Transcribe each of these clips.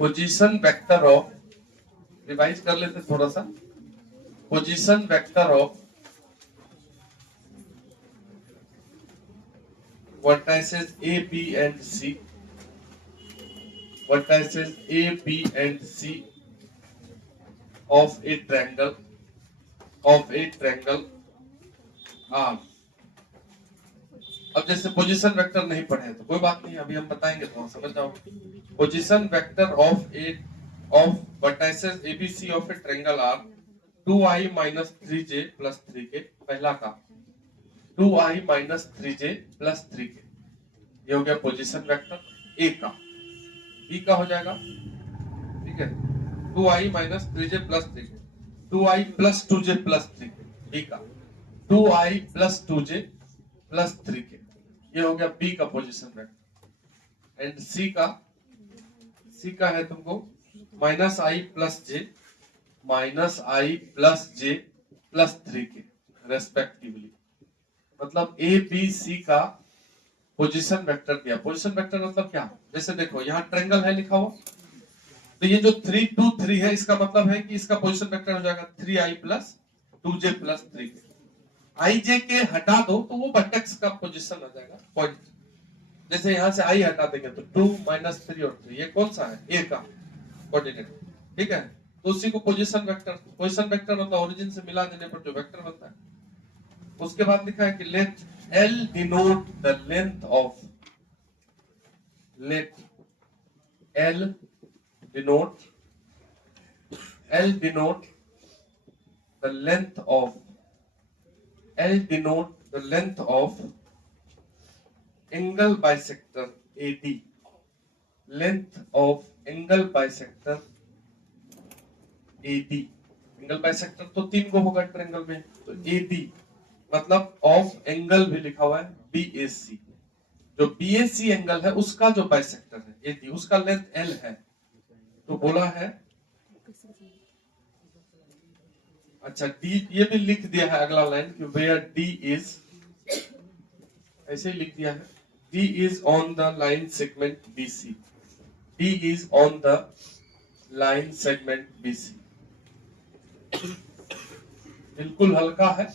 Position vector of, revise कर लेते थोड़ा सा, position vector of vertices A, B and C, vertices A, B and C of a triangle R। अब जैसे position vector नहीं पढ़े तो कोई बात नहीं, अभी हम बताएंगे तो समझ जाओ। Position vector of vertices ABC of a triangle R 2i minus 3j plus 3k, पहला का 2i minus 3j plus 3k, ये हो गया पोजीशन वेक्टर ए का। बी का हो जाएगा, ठीक है, 2i minus 3j plus 3k, 2i plus 2j plus 3k, B का 2i plus 2j plus 3k, ये हो गया बी का पोजीशन वेक्टर। एंड सी का है तुमको माइनस आई प्लस जे प्लस 3k रेस्पेक्टिवली। मतलब ए बी सी का पोजीशन वेक्टर दिया। पोजीशन वेक्टर मतलब क्या, जैसे देखो यहाँ ट्रायंगल है लिखा हुआ, तो ये जो 3 2 3 है इसका मतलब है कि इसका पोजीशन वेक्टर हो जाएगा 3i plus 2j plus 3k। आई जे के हटा दो तो वो वर्टेक्स का पोजीशन आ जाएगा पॉइंट। जैसे यहाँ से आई हटा देंगे तो 2 माइनस 3 और 3, ये कौन सा है, ए का कोऑर्डिनेट, ठीक है। तो उसी को पोजीशन वेक्टर मतलब ओरिजिन से मिला देने पर जो वेक्टर बनता है। उसके बाद लिखा है कि late L denote the length of, let L denote the length of, L denote the length of angle bisector AD, length of angle bisector AD। Angle bisector तो 3 को होगा ट्रायंगल में, तो AD मतलब ऑफ एंगल भी लिखा हुआ है BAC, जो BAC एंगल है उसका जो बाइसेक्टर है AD, उसका लेंथ L है। तो बोला है, अच्छा D ये भी लिख दिया है अगला लाइन कि वेयर D इज, ऐसे ही लिख दिया है, D is on the line segment BC, D is on the line segment BC। बिल्कुल हल्का है,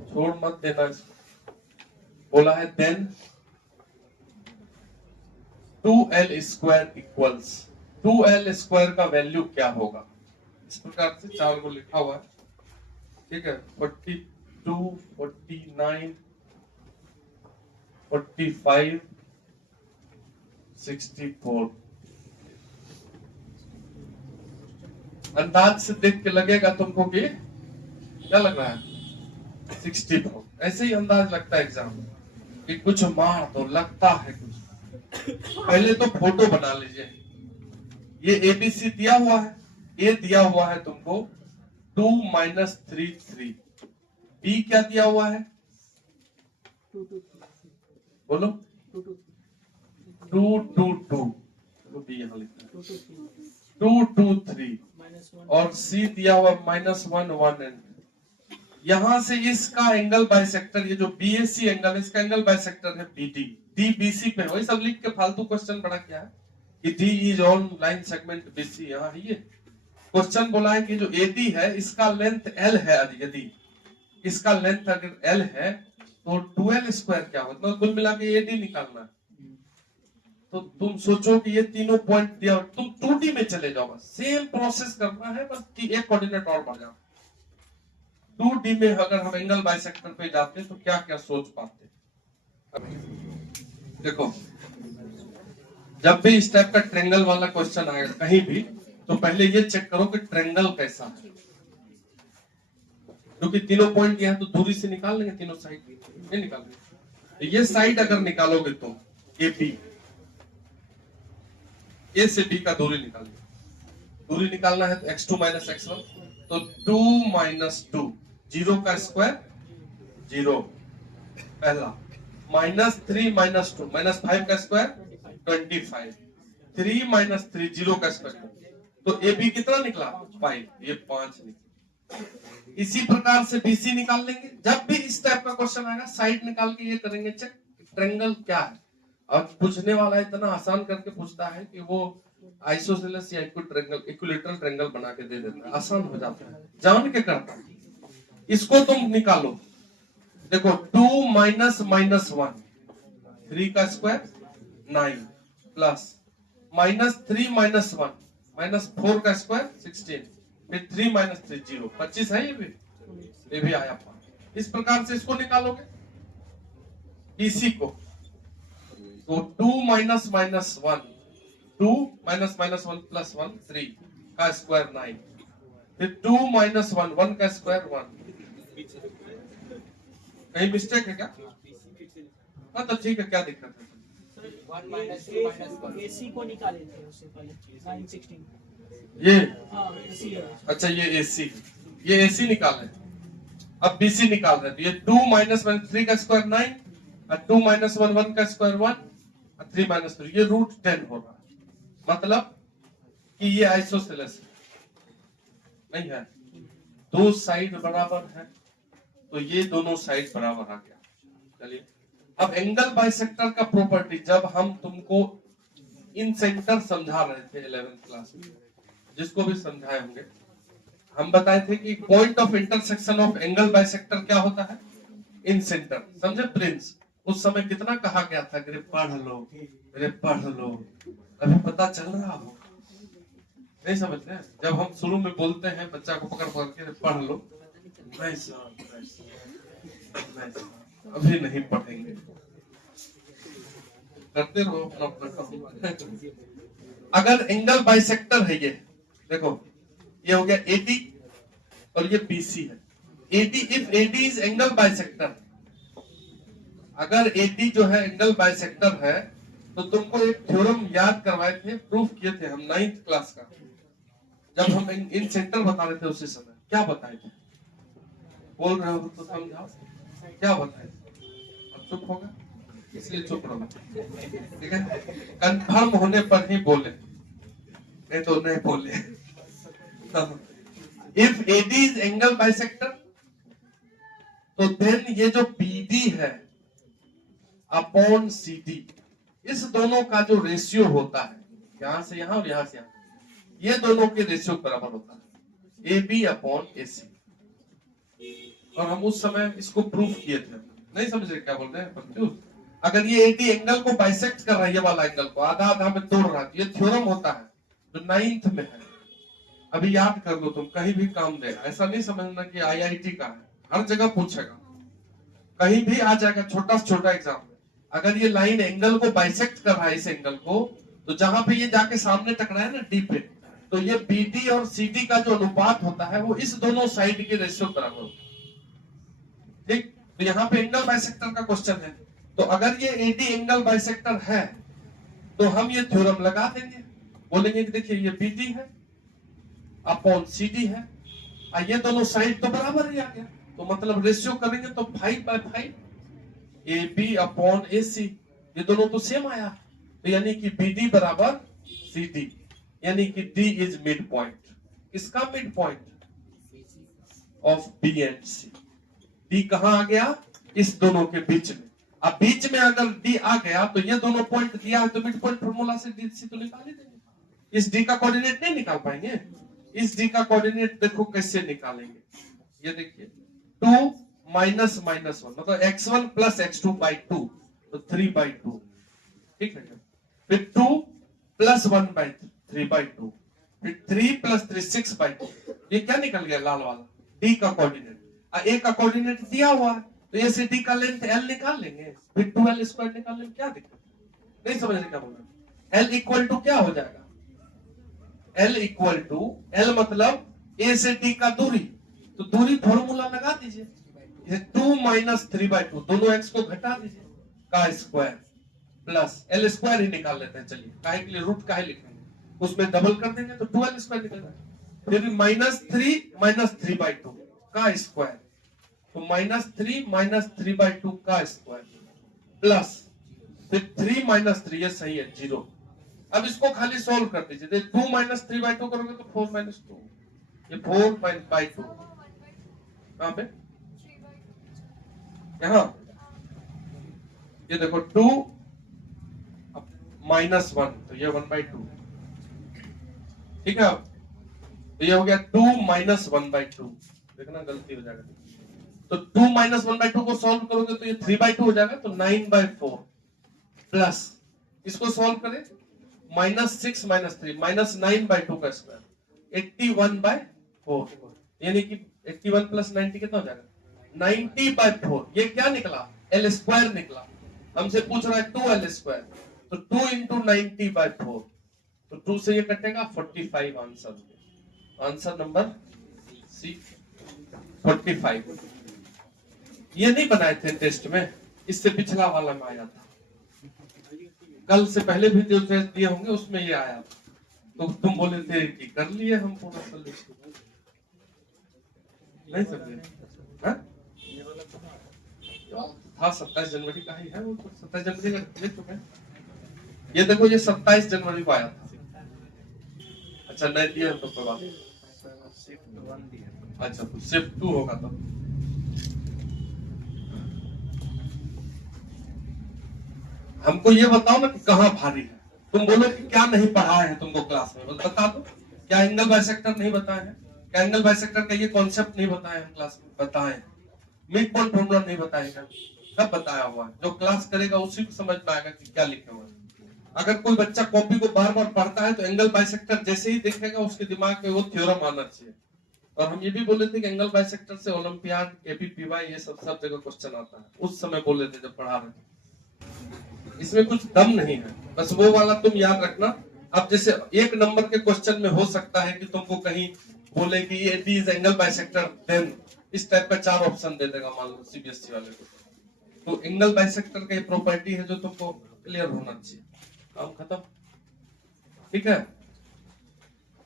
छोड़ मत देना इसको। बोला है then 2l square equals, 2l square का वैल्यू क्या होगा, इस प्रकार से 4 को लिखा हुआ है, ठीक है। 42 49 45 64। अंदाज से देख के लगेगा तुमको कि क्या लग रहा है 64, ऐसे ही अंदाज लगता है एग्जाम में कि कुछ मार तो लगता है कुछ। पहले तो फोटो बना लीजिए, ये एबीसी दिया हुआ है, ए दिया हुआ है तुमको 2 माइनस 3 3, बी क्या दिया हुआ है, बोलो 2 2 2, चलो बी यहाँ लिखते हैं 2 2 3, और सी दिया हुआ -1 1 एंड यहां से इसका एंगल बाइसेक्टर, ये जो बीएसी एंगल है इसका एंगल बाइसेक्टर है बीडी, डी बीसी पे, वही सब लिख के फालतू क्वेश्चन बड़ा क्या है कि D is on line segment BC, यहां है ये क्वेश्चन बोला है कि जो एडी है इसका लेंथ एल है, यदि इसका लेंथ अगर एल है तो 2l स्क्वायर क्या होगा, मतलब कुल मिला के एडी निकालना है। तो तुम सोचो कि ये तीनों पॉइंट दिया, तुम 2D में चले जाओ, बस सेम प्रोसेस करना है, बस कि एक कोऑर्डिनेट और बढ़ जाओ। 2D में अगर हम एंगल बाइसेक्टर पे जाते तो क्या क्या सोच पाते। देखो जब भी इस टाइप का ट्रायंगल वाला क्वेश्चन आएगा कहीं भी, तो पहले ये चेक करो कि ट्रायंगल कैसा है, क्योंकि तीनों पॉइंट यहां तो दूरी से निकाल लेंगे, तीनों साइड नहीं निकालेंगे। ये साइड अगर निकालोगे तो AB, ए से बी का दूरी निकालिए, दूरी निकालना है तो x2 माइनस x1, तो 2 माइनस 2, 0 का स्क्वायर 0 पहला, -3 माइनस 2 -5 का स्क्वायर 25, 3 माइनस 3 0 का स्क्वायर, तो ए बी कितना निकला 5, ये 5 निकला। इसी प्रकार से BC निकाल लेंगे। जब भी इस टाइप का क्वेश्चन आएगा साइड निकाल के ये करेंगे चेक ट्रायंगल क्या है, और पूछने वाला इतना आसान करके पूछता है कि वो आइसोसेलेस या इक्विलेटरल ट्रायंगल बना के दे देता है, आसान हो जाता है, जान के करता है। इसको तुम निकालो, देखो 2 माइनस माइनस 1 3 का square 9 plus minus 3 minus 1 minus 4 का स्क्वायर 16 फिर 3 माइनस 3 0 25 है, ये भी आया 5। इस प्रकार से इसको निकालोगे, इसी को तो 2 minus minus 1 2 minus minus 1 plus 1 3 का स्क्वायर 9 फिर 2 माइनस 1 1 का स्क्वायर 1। कहीं मिस्टेक है क्या? हाँ तो ठीक है, क्या दिक्कत है? AC को निकालेंगे उससे पहले 916 ये AC है। अच्छा ये AC निकाले, अब BC निकाल रहे हैं, तो ये 2 माइनस 3 का स्क्वायर 9 और 2 माइनस 1 का स्क्वायर 1 और 3 माइनस 3 ये रूट 10 हो रहा है, मतलब कि ये आइसोसेलेस नहीं है, दो साइड बराबर है तो ये दोनों साइड बराबर आ गया। चलिए अब एंगल बाइसेक्टर का प्रॉपर्टी, जब हम तुमको इन सेंटर समझा रहे थे 11th क्लास में, जिसको भी समझाए होंगे, हम बताए थे कि point of intersection of angle bisector क्या होता है? इन सेंटर। समझे प्रिंस? उस समय कितना कहा गया था कि पढ़ लो, पढ़ लो, अभी पता चल रहा हो, नहीं समझते हैं? जब हम शुरू में बोलते हैं बच्चा को पकड़ पकड़ के पढ़ लो, नहीं अभी नहीं पढ़ेंगे, करते रहो अपना अपना काम। अगर एंगल बाइसेक्टर है, ये देखो ये हो गया AD और ये BC है। AD if AD is angle bisector, अगर AD जो है एंगल बाइसेक्टर है तो तुमको एक थ्योरम याद करवाए थे, प्रूफ किए थे हम 9th क्लास का, जब हम इन सेंटर बता रहे थे उसी समय। क्या बताए थे? बोल रहे हो तो समझाओ, क्या बताए थे? अब चुप होगा, इसलिए चुप रहो, ठीक है? कंफर्म होने पर ही बोले, नहीं तो नहीं बोले। If AD is angle bisector तो देन ये जो BD है अपॉन CD, इस दोनों का जो रेशियो होता है, यहां से यहां और यहां से यहां, ये दोनों के रेशियो बराबर होता है AB अपॉन AC। और हम उस समय इसको प्रूफ किए थे, नहीं समझ रहे क्या बोल रहे हैं? अगर ये AD एंगल को बाइसेक्ट कर रहा है, ये वाला एंगल को आधा आधा में तोड़ रहा है, ये थ्योरम होता है जो 9th में है। अभी याद कर लो, तुम कहीं भी काम देगा, ऐसा नहीं समझना कि IIT का है, हर जगह पूछेगा, कहीं भी आ जाएगा, छोटा से छोटा एग्जाम में। अगर ये लाइन एंगल को बाइसेक्ट कर रहा है, इस एंगल को, तो जहां पे ये जाके सामने टकराए ना D पे, तो ये BD और CD का जो अनुपात होता है वो इस दोनों साइड के रेशियो बराबर होता है, ठीक? तो यहाँ पे एंगल बाइसेक्टर का क्वेश्चन है, तो अगर ये AD एंगल बाइसेक्टर है तो हम ये थ्योरम लगा देंगे, बोलेंगे कि देखिए ये BD है अपॉन CD है, और ये दोनों साइड तो बराबर ही आ गया, तो मतलब रेशियो करेंगे तो 5/5 AB अपॉन AC, ये दोनों तो सेम आया, तो यानी कि BD बराबर CD, यानी कि D इज मिड पॉइंट। किसका mid point? Of B and C। D कहां आ गया? इस दोनों के बीच में। अब बीच में अगर D आ गया तो ये दोनों पॉइंट दिया है, तो मिड पॉइंट फॉर्मूला से D C तो निकाल ही देंगे। इस D का कोऑर्डिनेट नहीं निकाल पाएंगे, इस D का कोऑर्डिनेट देखो कैसे निकालेंगे, ये देखिए 2 माइनस माइनस 1 मतलब x1 प्लस x2 बाई 2, तो 3/2, ठीक है? फिर 2 प्लस 1/3/2, फिर 3 प्लस 3 6/2, ये क्या निकल गया लाल वाला? D का कोऑर्डिनेट। A का कोऑर्डिनेट दिया हुआ है, तो ये से D का लेंथ L निकाल लेंगे, फिर 2L स्क्वायर निकाल लेंगे, क्या दिक्कत? नहीं समझ रहे क्या बोल रहे? L इक्वल टू क्या हो जाएगा? L इक्वल टू, L मतलब A से D का दूरी, तो दूरी फॉर्मूला लगा दीजिए, 2 माइनस 3/2, दोनों x को घटा दीजिए, का स्क्वायर प्लस L स्क्वायर ही निकाल लेते हैं, चलिए काहे के लिए रूट काहे लिखेंगे, उसमें डबल कर देंगे तो 2L स्क्वायर निकलेगा, फिर -3 - 3/2 का स्क्वायर, तो -3 का स्क्वायर प्लस फिर 3 - 3, ये सही है 0। अब इसको खाली सॉल्व कर दीजिए, 2 - 3/2 करोगे तो 4 - 2, ये 4/2 कहां पे? यहां, ये देखो 2 -1, तो ये 1/2। ठीक है, अब तो ये हो गया 2 - 1/2। देखना गलती हो जाएगा, तो 2 - 1/2 को सॉल्व करोगे तो ये 3/2 हो जाएगा, तो 9/4 प्लस इसको सॉल्व करें, -6 - 3 -9/2 का स्क्वायर 81/4, यानी कि 81 + 90 कितना हो जाएगा, 90/4। ये क्या निकला, L स्क्वायर निकला। हमसे पूछ रहा है 2L², तो 2 × 90/4, तो 2 से ये कटेगा 45 आंसर। Answer number C 45। ये नहीं बनाए थे टेस्ट में, इससे पिछला वाला में आया था, कल से पहले भी जो टेस्ट दिए होंगे उसमें ये आया था, तो तुम बोले थे कि कर लिए हम पूरा सोल्यूशन, नहीं समझे? हाँ? था 27 जनवरी का ही है वो, तो 27 जनवरी का ले चुके हैं। ये देखो, ये 27 जनवरी को आया था। अच्छा नहीं दिया तो कोई बात नहीं। अच्छा तो शिफ्ट 2 होगा तब। हमको ये बताओ ना कि कहाँ भारी है। तुम बोलो कि क्या नहीं पढ़ा है तुमको क्लास में, बस बता दो। क्या एंगल बाइसेक्टर नहीं बताए हैं? क्या एंगल बाइसेक्टर का ये कॉन्सेप्ट नहीं बताया हम क्लास में? बताए। मिड पॉइंट फॉर्मूला नहीं बताएगा, कब बताया हुआ है? जो क्लास करेगा उसी को समझ में आएगा कि क्या लिखे हुआ है। अगर कोई बच्चा कॉपी को बार बार पढ़ता है तो एंगल बाइसेक्टर जैसे ही देखेगा उसके दिमाग में वो थ्योरम आना चाहिए। और हम ये भी बोले थे कि एंगल बाइसेक्टर से ओलंपियाड, केपीपीवाई ये सब जगह क्वेश्चन आता है, उस समय बोले थे जब पढ़ा रहे थे। इसमें कुछ दम नहीं है, बस वो वाला तुम याद रखना। अब जैसे एक नंबर के क्वेश्चन में हो सकता है कि तुमको कहीं बोले कि ये इज एंगल बाइसेक्टर, देन इस टाइप का 4 ऑप्शन दे देगा मान लो सीबीएसई वाले को। तो एंगल बाइसेक्टर का ये प्रॉपर्टी है जो तुमको क्लियर होना चाहिए। काम खत्म, ठीक है।